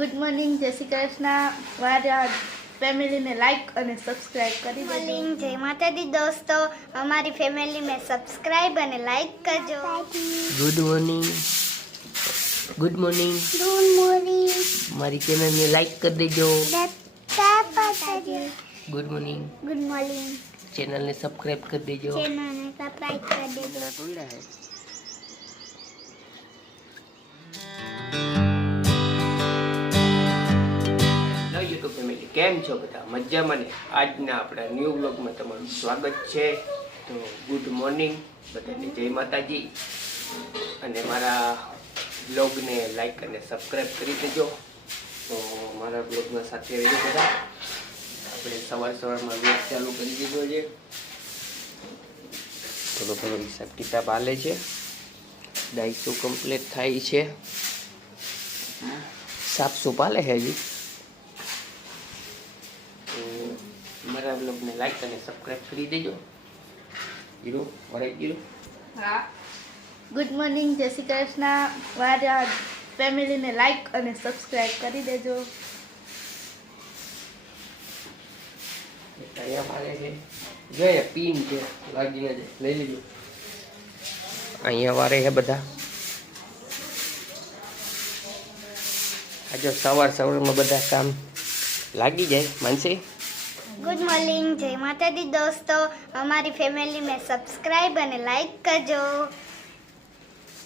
Good morning, Jai Shri Krishna. મારા ફેમિલીને like અને સબસ્ક્રાઇબ કરી દેજો. મોર્નિંગ, જય માતાજી દોસ્તો. અમારી ફેમિલીને સબસ્ક્રાઇબ અને લાઈક કરજો. Good morning. Good morning. Good morning. મારી ચેનલને લાઈક કરી દેજો. Good morning. Good morning. ચેનલને સબસ્ક્રાઇબ કરી દેજો. ચેનલને સબસ્ક્રાઇબ કરી દેજો. યુટ્યુબ ફેમિલી કેમ છો બધા? મજામાં ને? આજના આપણા ન્યૂ બ્લોગમાં તમારું સ્વાગત છે. તો ગુડ મોર્નિંગ બધાને, જય માતાજી. અને મારા બ્લોગને લાઈક અને સબસ્ક્રાઈબ કરી દેજો. તો મારા બ્લોગમાં સાથે રહેજો બધા. આપણે સવારમાં બ્લોગ ચાલુ કરી દીધો છે. થોડો થોડો હિસાબ કિતાબ હાલે છે. ડાયસો કમ્પ્લીટ થાય છે. સાફ સૂફ હાલે છે હજી. મારા બ્લોગને લાઈક અને સબસ્ક્રાઇબ કરી દેજો. જીરો વરાઈ જીરો. હા, ગુડ મોર્નિંગ, જય શ્રી કૃષ્ણ. મારા ફેમિલીને લાઈક અને સબસ્ક્રાઇબ કરી દેજો. અહીંયા મારે છે જોઈએ પીન છે લાગીને છે, લઈ લેજો. અહીંયા વારે છે બધા. આજે સવારમાં બધા કામ લાગી જાય. માનસી ગુડ મોર્નિંગ, જય માતાજી દોસ્તો. અમારી ફેમિલીને સબસ્ક્રાઇબ અને લાઈક કરજો.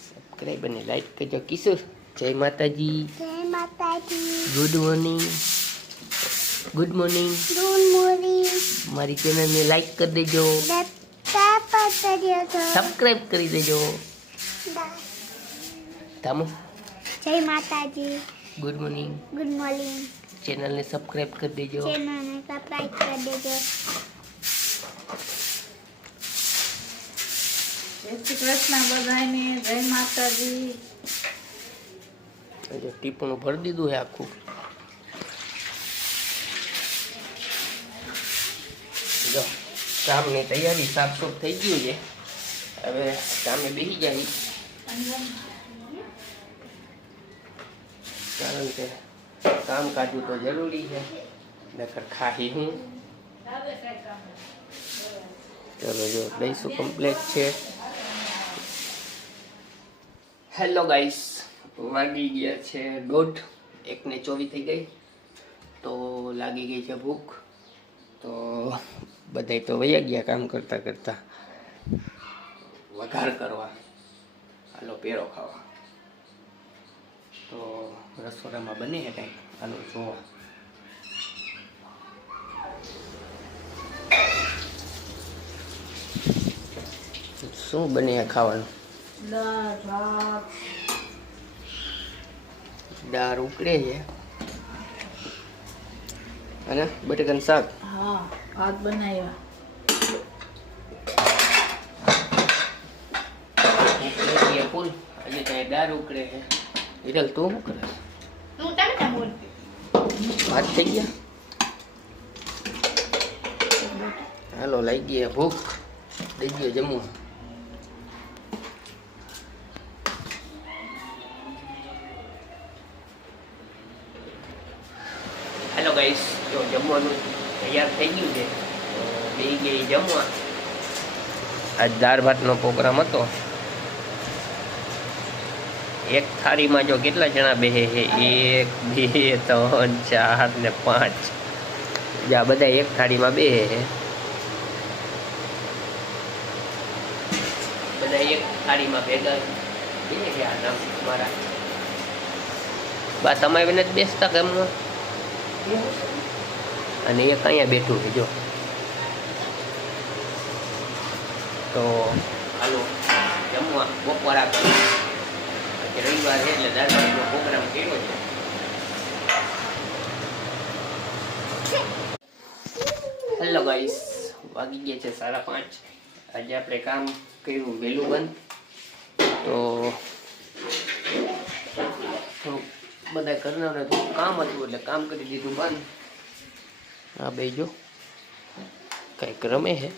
સબસ્ક્રાઈબ અને લાઈક કરજો. કિશોર જય માતાજી. જય માતાજી. Good morning. Good morning. Good morning. મારી ચેનલને લાઈક કરી દેજો. સબસ્ક્રાઈબ કરી દેજો. તામુ જય માતાજી. Good morning. Good morning. ચેનલને સબસ્ક્રાઈબ કરી દેજો. ચેનલને સબસ્ક્રાઇબ કરી દેજો. જય શ્રી કૃષ્ણ બધાને, જય માતાજી. જો ટીપણું ભરી દીધું છે આખું. જો કામની તૈયારી સાફ સુફ થઈ ગયું છે. હવે કામે બેસી જાય. કારણ કે કામ કાજુ તો જરૂરી છે, નકર ખાહી હું. ચલો જો દઈશું કમ્પ્લીટ છે. હેલો ગાઈસ, વાગી ગયા છે 1:24 થઈ ગઈ. તો લાગી ગઈ છે ભૂખ. તો બધાય તો વયા ગયા કામ કરતા કરતા વઘાર કરવા. હાલો પેરો ખાવા. તો રસોડામાં બને છે કંઈક, હાલો જોવા. શું બને છે ખાવાનું? દાળ ભાત. દાળ ઉકળે છે અને બટેકાનું શાક. હા, ભાત બનાવ્યા. ઉકળે છે ફૂલ. હજી ત્યાં દાળ ઉકળે છે. વિરલ તું શું કરે? હું ટામેટા બોલતી. ભાત થઈ ગયા. હાલો લાગી ગઈ ભૂખ, દઈ ગયો જમવા. હેલો ગાઈસ, જો જમવાનું તૈયાર થઈ ગયું છે. બે ગઈ જમવા. આજ દાળ ભાતનો પ્રોગ્રામ હતો. એક થાળીમાં જો કેટલા જણા બેસે છે? 1 2 3 4 ને 5. આ બધા એક થાળીમાં બેસે છે. બધા એક થાળીમાં ભેગા બેસે છે. આ નામ મારા બા તમારે નથી બેસતા ગામમાં. અને એક અહીંયા બેઠું છે જો. તો હાલો જમવા બપોરા કરી. રવિવાર છે એટલે દાળ ભાતનો પ્રોગ્રામ કર્યો છે. હેલો ગાઈસ, વાગી ગયા છે 5:30. આજે આપણે કામ કર્યું વહેલું બંધ. તો થોડુંક બધા કરનારને થોડું કામ હતું એટલે કામ કરી દીધું બંધ. હા બે જો કંઈક રમે છે.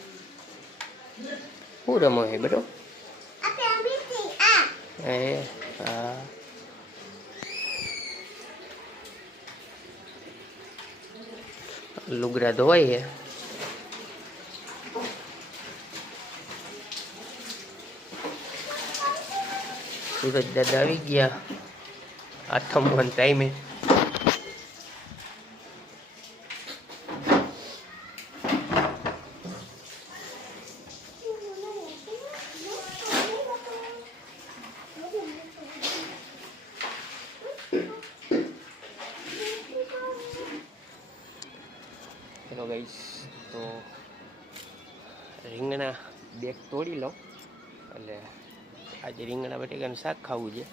શું રમે છે બેટો? હા લુગડા ધોવાય છે. સુરજ દાદા આવી ગયા આથમવાનો ટાઈમે. હેલો ગાઈસ, તો રીંગણા બેગ તોડી લો એટલે આજે રીંગણા બટેકાનું શાક ખાવું છે.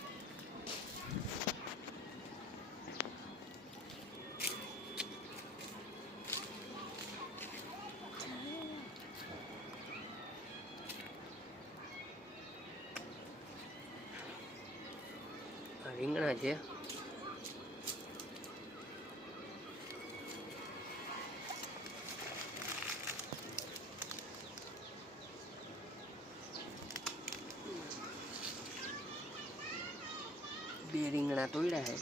રીંગણા છે. બે રીંગણા તોડ્યા છે.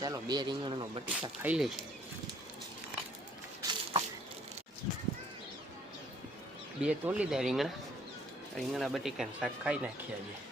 ચાલો બે રીંગણાનો બટેકા ખાઈ લઈએ. બે તોડી દે રીંગણા બટેકાનું શાક ખાઈ નાખીએ આજે.